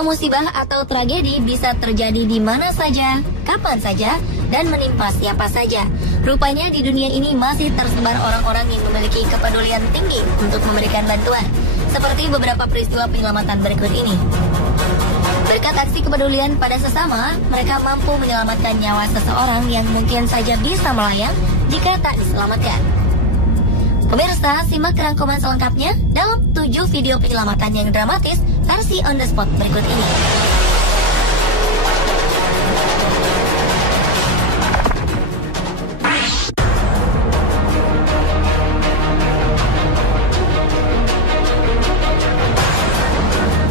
Semua musibah atau tragedi bisa terjadi di mana saja, kapan saja, dan menimpa siapa saja. Rupanya di dunia ini masih tersebar orang-orang yang memiliki kepedulian tinggi untuk memberikan bantuan, seperti beberapa peristiwa penyelamatan berikut ini. Berkat aksi kepedulian pada sesama, mereka mampu menyelamatkan nyawa seseorang yang mungkin saja bisa melayang jika tak diselamatkan. Pemirsa, simak rangkuman selengkapnya dalam 7 video penyelamatan yang dramatis versi on the spot berikut ini.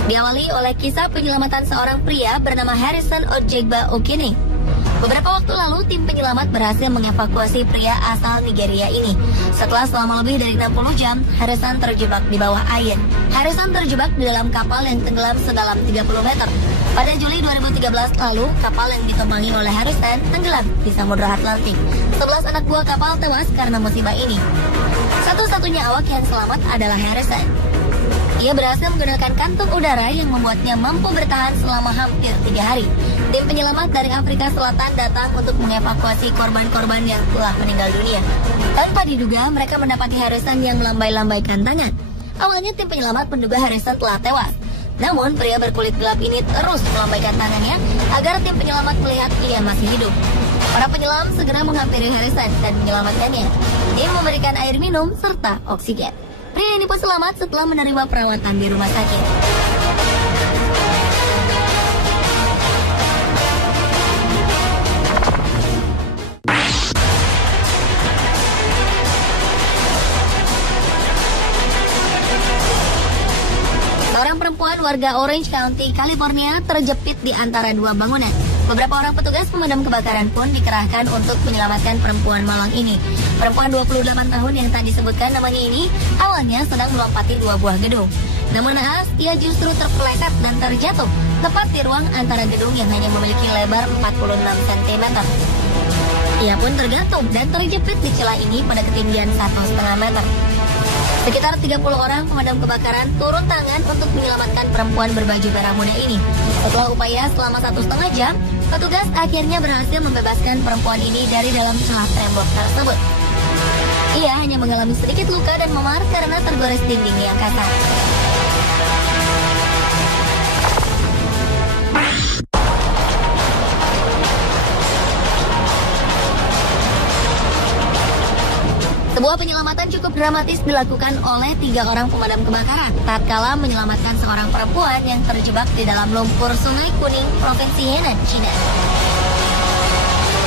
Diawali oleh kisah penyelamatan seorang pria bernama Harrison Ojegba Okene. Beberapa waktu lalu, tim penyelamat berhasil mengevakuasi pria asal Nigeria ini. Setelah selama lebih dari 60 jam, Harrison terjebak di bawah air. Harrison terjebak di dalam kapal yang tenggelam sedalam 30 meter. Pada Juli 2013 lalu, kapal yang ditumpangi oleh Harrison tenggelam di Samudra Atlantik. 11 anak buah kapal tewas karena musibah ini. Satu-satunya awak yang selamat adalah Harrison. Ia berhasil menggunakan kantung udara yang membuatnya mampu bertahan selama hampir 3 hari. Tim penyelamat dari Afrika Selatan datang untuk mengevakuasi korban-korban yang telah meninggal dunia. Tanpa diduga, mereka mendapati Harrison yang melambai-lambaikan tangan. Awalnya tim penyelamat menduga Harrison telah tewas. Namun, pria berkulit gelap ini terus melambaikan tangannya agar tim penyelamat melihat ia masih hidup. Para penyelam segera menghampiri Harrison dan menyelamatkannya. Tim memberikan air minum serta oksigen. Pria ini pun selamat setelah menerima perawatan di rumah sakit. Seorang perempuan warga Orange County, California terjepit di antara 2 bangunan. Beberapa orang petugas pemadam kebakaran pun dikerahkan untuk menyelamatkan perempuan malang ini. Perempuan 28 tahun yang tak disebutkan namanya ini awalnya sedang melompati 2 buah gedung. Namun naas, ia justru terpeleset dan terjatuh tepat di ruang antara gedung yang hanya memiliki lebar 46 cm. Ia pun tergantung dan terjepit di celah ini pada ketinggian 1,5 meter. Sekitar 30 orang pemadam kebakaran turun tangan untuk menyelamatkan perempuan berbaju merah muda ini. Setelah upaya selama 1,5 jam, petugas akhirnya berhasil membebaskan perempuan ini dari dalam celah tembok tersebut. Ia hanya mengalami sedikit luka dan memar karena tergores dinding yang kasar. Sebuah penyelamatan cukup dramatis dilakukan oleh 3 orang pemadam kebakaran tatkala menyelamatkan seorang perempuan yang terjebak di dalam lumpur Sungai Kuning, Provinsi Henan, China.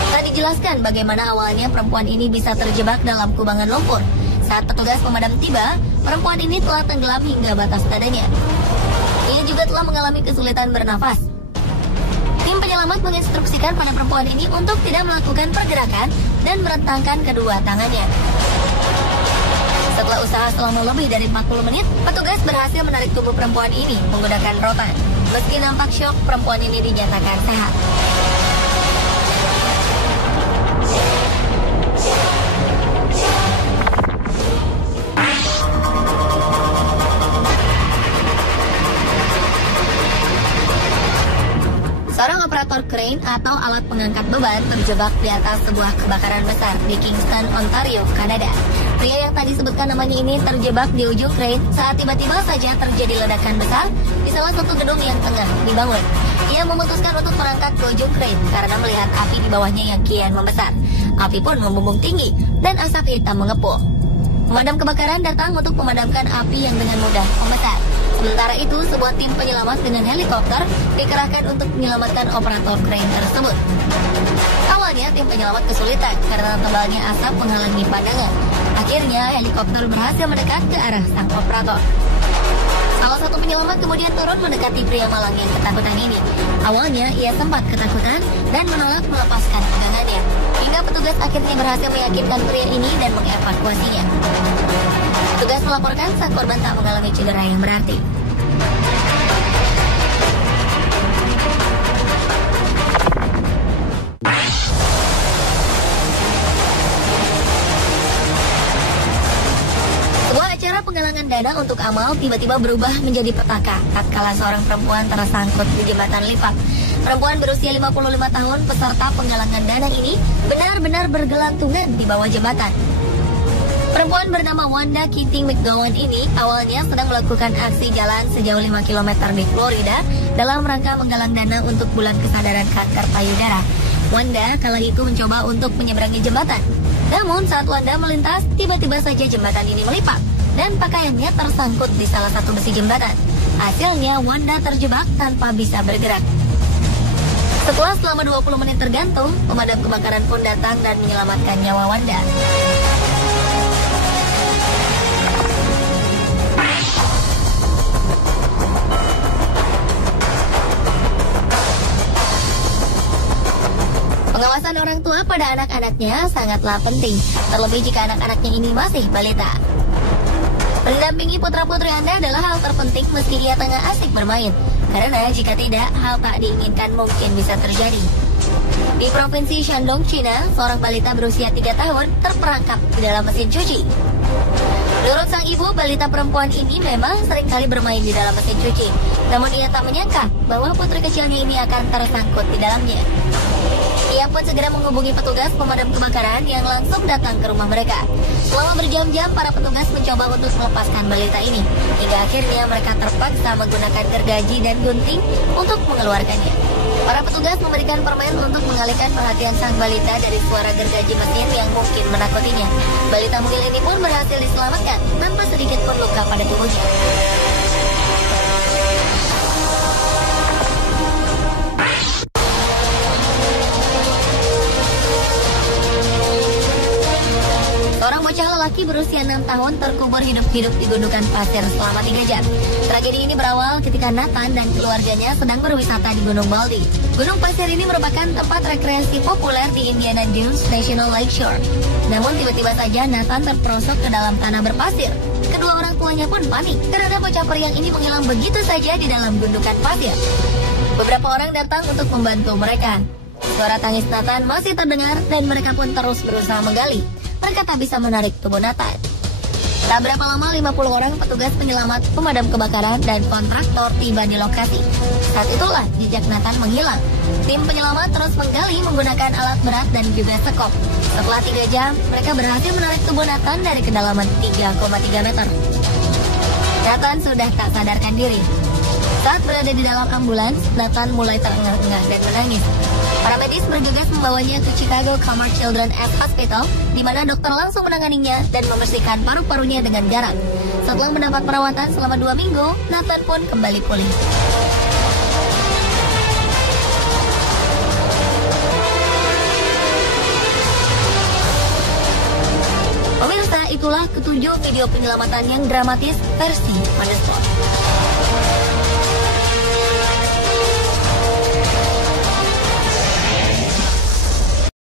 Tak dijelaskan bagaimana awalnya perempuan ini bisa terjebak dalam kubangan lumpur. Saat petugas pemadam tiba, perempuan ini telah tenggelam hingga batas dadanya. Ia juga telah mengalami kesulitan bernafas. Tim penyelamat menginstruksikan pada perempuan ini untuk tidak melakukan pergerakan dan merentangkan kedua tangannya. Setelah usaha selama lebih dari 40 menit, petugas berhasil menarik tubuh perempuan ini menggunakan rotan. Meski nampak syok, perempuan ini dinyatakan sehat. Seorang operator crane atau alat pengangkat beban terjebak di atas sebuah kebakaran besar di Kingston, Ontario, Kanada. Pria yang tadi disebutkan namanya ini terjebak di ujung crane saat tiba-tiba saja terjadi ledakan besar di salah satu gedung yang tengah dibangun. Ia memutuskan untuk merangkak ke ujung crane karena melihat api di bawahnya yang kian membesar. Api pun membumbung tinggi dan asap hitam mengepul. Pemadam kebakaran datang untuk memadamkan api yang dengan mudah membesar. Sementara itu, sebuah tim penyelamat dengan helikopter dikerahkan untuk menyelamatkan operator crane tersebut. Awalnya, tim penyelamat kesulitan karena tebalnya asap menghalangi pandangan. Akhirnya, helikopter berhasil mendekat ke arah sang operator. Salah satu penyelamat kemudian turun mendekati pria malang yang ketakutan ini. Awalnya, ia sempat ketakutan dan menolak melepaskan pegangannya. Hingga petugas akhirnya berhasil meyakinkan pria ini dan mengevakuasinya. Petugas melaporkan sang korban tak mengalami cedera yang berarti. penggalangan dana untuk amal tiba-tiba berubah menjadi petaka tatkala seorang perempuan tersangkut di jembatan lipat. Perempuan berusia 55 tahun peserta penggalangan dana ini benar-benar bergelantungan di bawah jembatan. Perempuan bernama Wanda Keating McGowan ini awalnya sedang melakukan aksi jalan sejauh 5 km di Florida dalam rangka menggalang dana untuk bulan kesadaran kanker payudara. Wanda kala itu mencoba untuk menyeberangi jembatan. Namun saat Wanda melintas, tiba-tiba saja jembatan ini melipat dan pakaiannya tersangkut di salah satu besi jembatan. Hasilnya Wanda terjebak tanpa bisa bergerak. Setelah selama 20 menit tergantung, pemadam kebakaran pun datang dan menyelamatkan nyawa Wanda. Pengawasan orang tua pada anak-anaknya sangatlah penting, terlebih jika anak-anaknya ini masih balita. Mendampingi putra-putri Anda adalah hal terpenting meski ia tengah asik bermain, karena jika tidak, hal tak diinginkan mungkin bisa terjadi. Di Provinsi Shandong, China, seorang balita berusia 3 tahun terperangkap di dalam mesin cuci. Menurut sang ibu, balita perempuan ini memang seringkali bermain di dalam mesin cuci. Namun ia tak menyangka bahwa putri kecilnya ini akan tersangkut di dalamnya. Ia pun segera menghubungi petugas pemadam kebakaran yang langsung datang ke rumah mereka. Selama berjam-jam, para petugas mencoba untuk melepaskan balita ini. Hingga akhirnya mereka terpaksa menggunakan gergaji dan gunting untuk mengeluarkannya. Para petugas memberikan permen untuk mengalihkan perhatian sang balita dari suara gergaji mesin yang mungkin menakutinya. Balita mungil ini pun berhasil diselamatkan tanpa sedikit pun luka pada tubuhnya. Seorang bocah lelaki berusia 6 tahun terkubur hidup-hidup di gundukan pasir selama 3 jam. Tragedi ini berawal ketika Nathan dan keluarganya sedang berwisata di Gunung Baldy. Gunung pasir ini merupakan tempat rekreasi populer di Indiana Dunes National Lakeshore. Namun tiba-tiba saja Nathan terperosok ke dalam tanah berpasir. Kedua orang tuanya pun panik karena bocah periang ini menghilang begitu saja di dalam gundukan pasir. Beberapa orang datang untuk membantu mereka. Suara tangis Nathan masih terdengar dan mereka pun terus berusaha menggali. Mereka tak bisa menarik tubuh Nathan. Tak berapa lama 50 orang petugas penyelamat, pemadam kebakaran, dan kontraktor tiba di lokasi. Saat itulah jejak Nathan menghilang. Tim penyelamat terus menggali menggunakan alat berat dan juga sekop. Setelah 3 jam, mereka berhasil menarik tubuh Nathan dari kedalaman 3,3 meter. Nathan sudah tak sadarkan diri. Saat berada di dalam ambulans, Nathan mulai terengah-engah dan menangis. Para medis bergegas membawanya ke Chicago Comar Children's Hospital, di mana dokter langsung menanganinya dan membersihkan paru-parunya dengan garam. Setelah mendapat perawatan selama 2 minggu, Nathan pun kembali pulih. Pemirsa, itulah ketujuh video penyelamatan yang dramatis versi On The Spot.